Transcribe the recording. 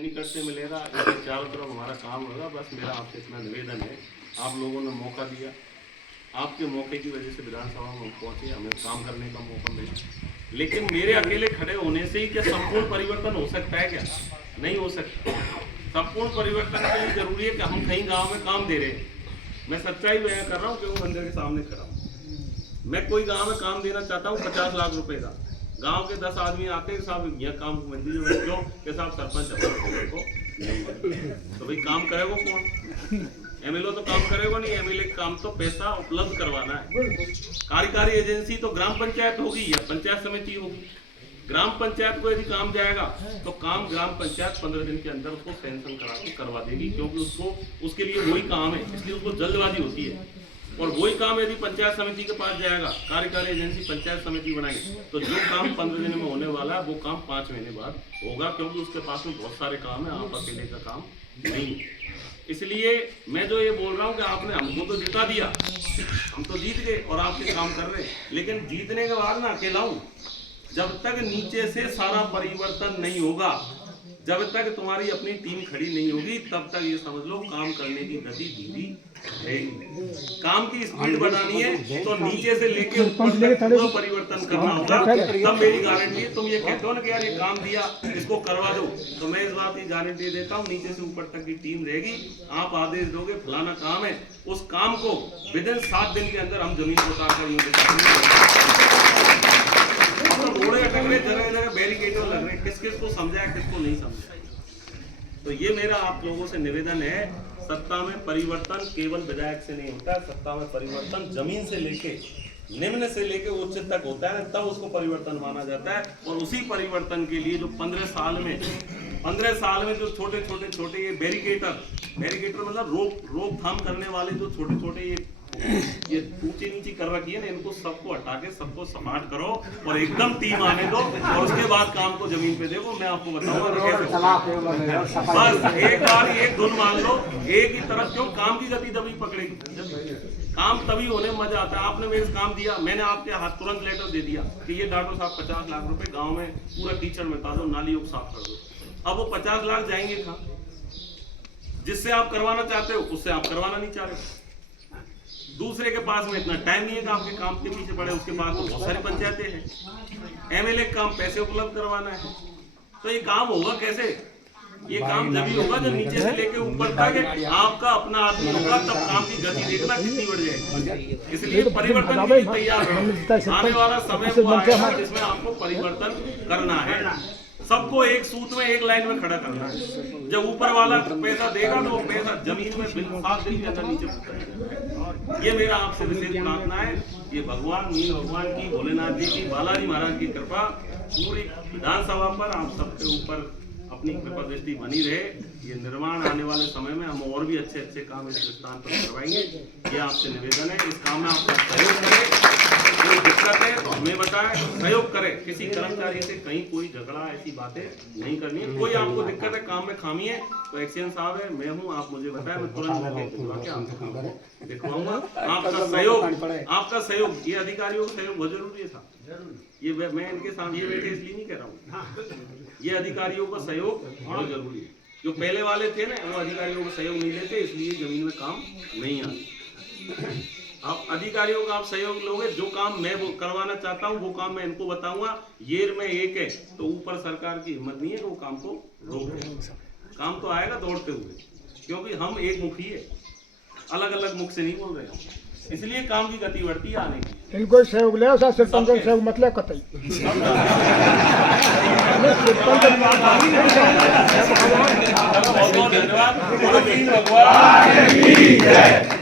निकट से मिलेगा, इसके चारों तरफ हमारा काम होगा। बस मेरा आपसे इतना निवेदन है, आप लोगों ने मौका दिया, आपके मौके की वजह से विधानसभा में हम पहुंचे, हमें काम करने का मौका मिला। लेकिन मेरे अकेले खड़े होने से ही क्या संपूर्ण परिवर्तन हो सकता है? क्या नहीं हो सकता। संपूर्ण परिवर्तन के लिए जरूरी है कि हम कहीं गाँव में काम दे रहे हैं। मैं सच्चाई बयां कर रहा हूँ कि वो मंदिर के सामने खड़ा हूँ। मैं कोई गाँव में काम देना चाहता हूँ 50 लाख रुपए का, गांव के 10 आदमी आते हैं, साहब यह काम मंदिर में क्यों कि साहब सरपंच को नहीं, तो भाई काम करेगा कौन? एमएलए तो काम करेगा नहीं। एमएलए काम तो पैसा उपलब्ध करवाना है। कार्यकारी एजेंसी तो ग्राम पंचायत होगी या पंचायत समिति होगी। ग्राम पंचायत को यदि काम जाएगा तो काम ग्राम पंचायत 15 दिन के अंदर उसको सैंक्शन करा के करवा देगी, क्योंकि उसको उसके लिए वही काम है, इसलिए उसको जल्दबाजी होती है। और वही काम यदि पंचायत समिति के पास जाएगा, कार्यकारी एजेंसी पंचायत समिति बनाएगी, तो जो काम 15 दिन में होने वाला है वो काम 5 महीने बाद होगा, क्योंकि उसके पास में बहुत सारे काम है, आप अकेले का काम नहीं। इसलिए मैं जो ये बोल रहा हूँ कि आपने हमको तो जिता दिया, हम तो जीत गए और आपके काम कर रहे हैं, लेकिन जीतने के बाद ना अकेला हूँ। जब तक नीचे से सारा परिवर्तन नहीं होगा, जब तक तुम्हारी अपनी टीम खड़ी नहीं होगी, तब तक ये समझ लो काम करने की गति धीमी रहेगी। काम की स्पीड बढ़ानी है तो नीचे से लेके ऊपर तक पूरा परिवर्तन करना होगा। तब मेरी गारंटी है, तुम ये कहते हो ना कि यार ये काम दिया इसको करवा दो, तो मैं इस बात की गारंटी देता हूँ, नीचे से ऊपर तक की टीम रहेगी। आप आदेश दोगे फलाना काम है, उस काम को विदिन 7 दिन के अंदर हम जमीन को उतार कर रोड़े अटक रहे, जगह जगह बैरिकेड लग रहे, किस किस को समझाया किसको नहीं समझाया। तो ये मेरा आप लोगों से निवेदन है, सत्ता में परिवर्तन केवल विधायक से नहीं होता है, सत्ता में परिवर्तन जमीन से लेके निम्न से लेके उच्च तक होता है, तब उसको परिवर्तन माना जाता है। और उसी परिवर्तन के लिए जो 15 साल में जो छोटे ये बैरिकेटर मतलब रोकथाम करने वाले जो छोटे ये ऊंची नीची कर रखी है ना, इनको सबको हटा के सबको समाप्त करो और एकदम टीम आने दो, और उसके बाद काम को जमीन पे देखो। मैं आपको बताऊंगा, बस एक बार एक धुन मान लो, एक ही तरफ क्यों काम की गति तभी पकड़ेगी। काम तभी होने में मजा आता है। आपने मेरे काम दिया, मैंने आपके हाथ तुरंत लेटर दे दिया कि ये डॉक्टर साहब 50 लाख रुपए गाँव में पूरा कीचड़ मिटा दो, नालियों को साफ कर दो। अब वो 50 लाख जाएंगे कहाँ? जिससे आप करवाना चाहते हो उससे आप करवाना नहीं चाह रहे। दूसरे के पास में इतना टाइम नहीं है कि आपके काम के पीछे पड़े, उसके पास बहुत सारी पंचायतें हैं, एमएलए काम पैसे उपलब्ध करवाना है, तो ये काम होगा कैसे? ये काम जब ही होगा जब नीचे से लेके ऊपर तक आपका अपना आदमी होगा, तब काम की गति देखना कितनी बढ़ जाएगी। इसलिए परिवर्तन के लिए तैयार हो। आने वाला समय वो आएगा जिसमें आपको परिवर्तन करना है, सबको एक सूत में एक लाइन में खड़ा करना है। जब ऊपर वाला पैसा देगा तो वो पैसा जमीन में 7 दिन के अंदर नीचे उतरेगा। ये मेरा आपसे विशेष प्रार्थना है। ये भगवान मीन भगवान की, भोलेनाथ जी की, बालाजी महाराज की कृपा पूरी विधानसभा पर आप सबके ऊपर अपनी कृपा दृष्टि बनी रहे। ये निर्माण आने वाले समय में हम और भी अच्छे काम इस स्थान पर करवाएंगे। ये आपसे निवेदन है, इस काम में आपका सहयोग करें। कोई दिक्कत है तो हमें बताएं, सहयोग करें। किसी कर्मचारी से कहीं कोई झगड़ा ऐसी बातें नहीं करनी है। कोई आपको दिक्कत है, काम में खामी है, तो एक्सीडेंट साहब है, मैं हूँ, आप मुझे बताएं, मैं तुरंत दिखवाऊंगा। आपका सहयोग, ये अधिकारियों का सहयोग बहुत जरूरी है साहब। ये मैं इनके सामने ये बैठे इसलिए नहीं कह रहा हूँ, ये अधिकारियों का सहयोग बहुत जरूरी है। जो पहले वाले थे ना, वो अधिकारियों का सहयोग नहीं लेते, इसलिए जमीन में काम नहीं आता। आप अधिकारियों का आप सहयोग लोगे, जो काम मैं वो करवाना चाहता हूँ वो काम मैं इनको बताऊंगा। येर में एक है तो ऊपर सरकार की हिम्मत नहीं है कि वो काम को रोके। काम तो आएगा दौड़ते हुए, क्योंकि हम एक मुखी है, अलग अलग मुख से नहीं बोल रहे हैं, इसलिए काम की गति बढ़ती है आने की। इनको सहयोग ले, सरपंच सहयोग मतलब कतई बहुत बहुत धन्यवाद।